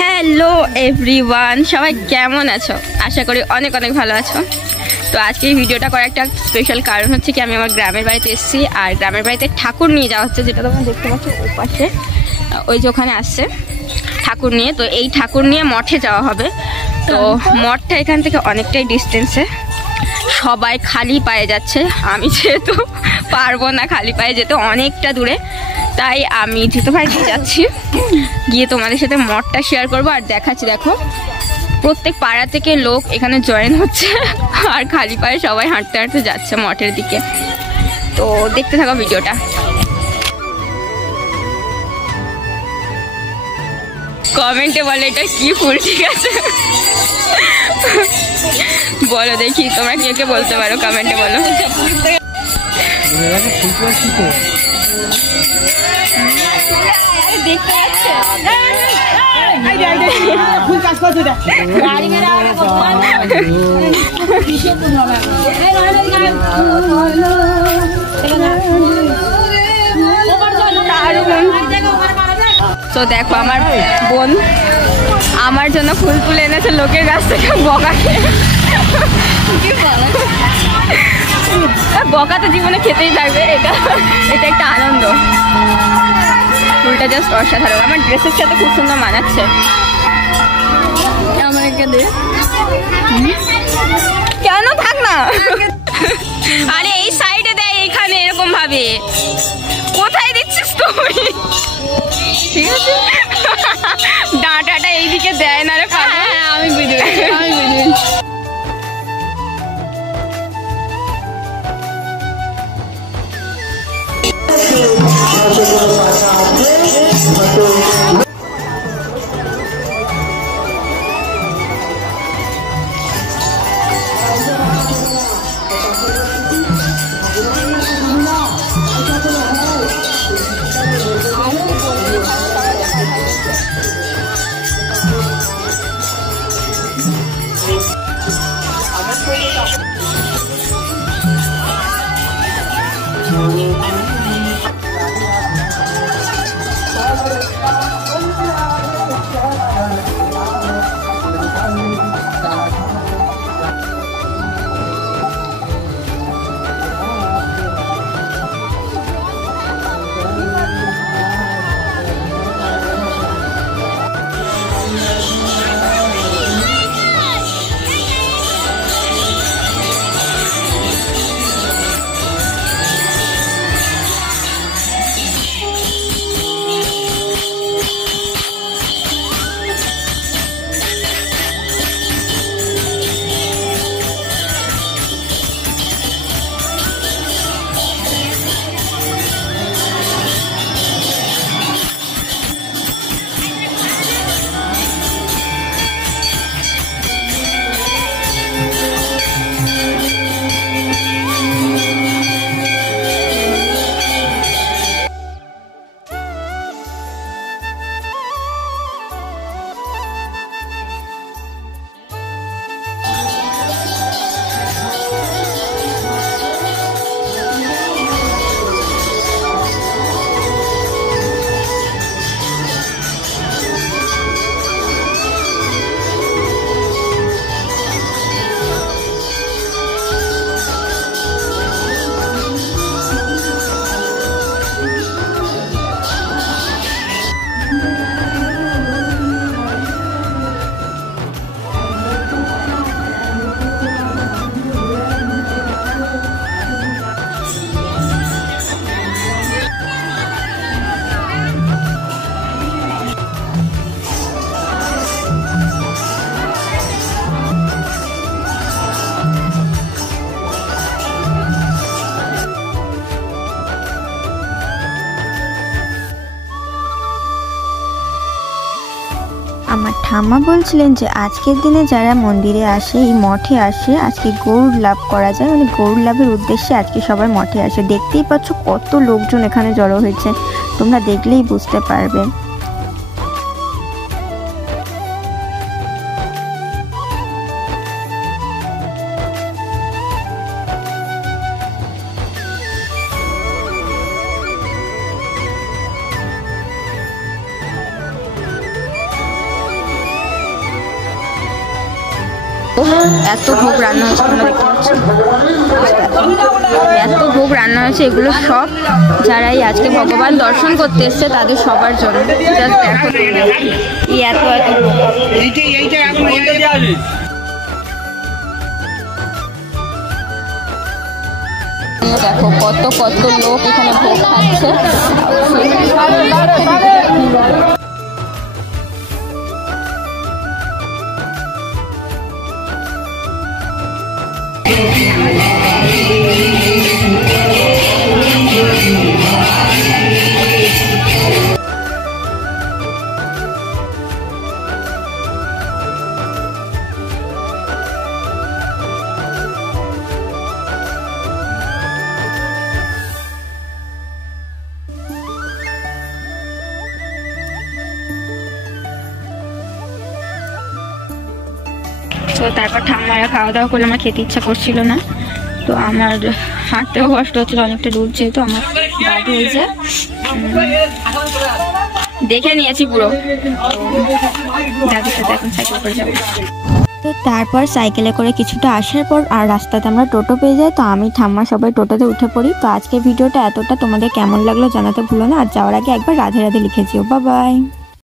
Hello everyone, সবাই কেমন আছো? আশা করি অনেক অনেক ভালো আছো। তো আজকে এই ভিডিওটা করার একটা স্পেশাল কারণ হচ্ছে কি, আমি আমার গ্রামের বাড়িতে এসেছি। আর গ্রামের বাড়িতে ঠাকুর নিয়ে যাওয়া হচ্ছে, যেটা তোমরা দেখতে পাচ্ছ ওপাশে, ওই যে ওখানে আসছে ঠাকুর নিয়ে। তো এই ঠাকুর নিয়ে মঠে যাওয়া হবে। তো মঠটা এখান থেকে অনেকটাই ডিস্টেন্সে, সবাই খালি পায়ে যাচ্ছে। আমি যেহেতু পারবো না খালি পায়ে যেতে, অনেকটা দূরে, তাই আমি জুতো ভাই দিয়ে যাচ্ছি। গিয়ে তোমাদের সাথে মঠটা শেয়ার করবো আর দেখাচ্ছি। দেখো, প্রত্যেক পাড়া থেকে লোক এখানে জয়েন হচ্ছে আর খালি পায়ে সবাই হাঁটতে হাঁটতে যাচ্ছে মঠের দিকে। তো দেখতে থাকো ভিডিওটা। কমেন্টে বলে এটা কি ফুল, ঠিক আছে? বলো দেখি তোমরা কে কে বলতে পারো, কমেন্টে বলো। দেখতে পাচ্ছে তো দেখো, আমার বোন আমার জন্য ফুল তুলে এনেছে লোকের কাছ থেকে বকা খেয়ে। বকা তো জীবনে খেতেই থাকবে, এটা এটা একটা আনন্দ। ফুলটা জাস্ট অসাধারণ, আমার ড্রেসের সাথে খুব সুন্দর মানাচ্ছে। কেন থাক না, আরে এই সাইডে দেয়, এইখানে এরকম ভাবে। কোথায় দিচ্ছিস তুই? ঠিক আছে, ডাঁটাটা এইদিকে দেয় না রে। আমি বুঝি, আমি বুঝি। আমার ঠাম্মা বলছিলেন যে আজকের দিনে যারা মন্দিরে আসে, এই মঠে আসে, আজকে গৌর লাভ করা যায়, মানে গৌর লাভের উদ্দেশ্যে আজকে সবাই মঠে আসে। দেখতেই পাচ্ছ কত লোকজন এখানে জড়ো হয়েছে, তোমরা দেখলেই বুঝতে পারবে। এত ভোগ রান্না হয়েছে, তোমরা দেখতে পাচ্ছ এত ভোগ রান্না হয়েছে। এগুলো সব যারাই আজকে ভগবান দর্শন করতে এসছে তাদের সবার জন্য। জাস্ট দেখো এই এত এত ভোগ। দেখো কত কত লোক এখানে ভোগ খাচ্ছে। তো তারপর ঠাম্মারা খাওয়া দাওয়া করলে আমার খেতে ইচ্ছা করছিল না, তো আমার হাঁটতেও কষ্ট হচ্ছিল অনেকটা দূর, যেহেতু আমার বাড়ি হয়েছে দেখে নিয়েছি পুরো। দাদুর সাথে এখন সাইকেল করে যাবো। তো তারপর সাইকেলে করে কিছুটা আসার পর আর রাস্তাতে আমরা টোটো পেয়ে যাই, তো আমি ঠাম্মা সবাই টোটোতে উঠে পড়ি। তো আজকের ভিডিওটা এতটা, তোমাদের কেমন লাগলো জানাতে ভুলো না, আর যাওয়ার আগে একবার রাধে রাধে লিখে যেও। Bye bye.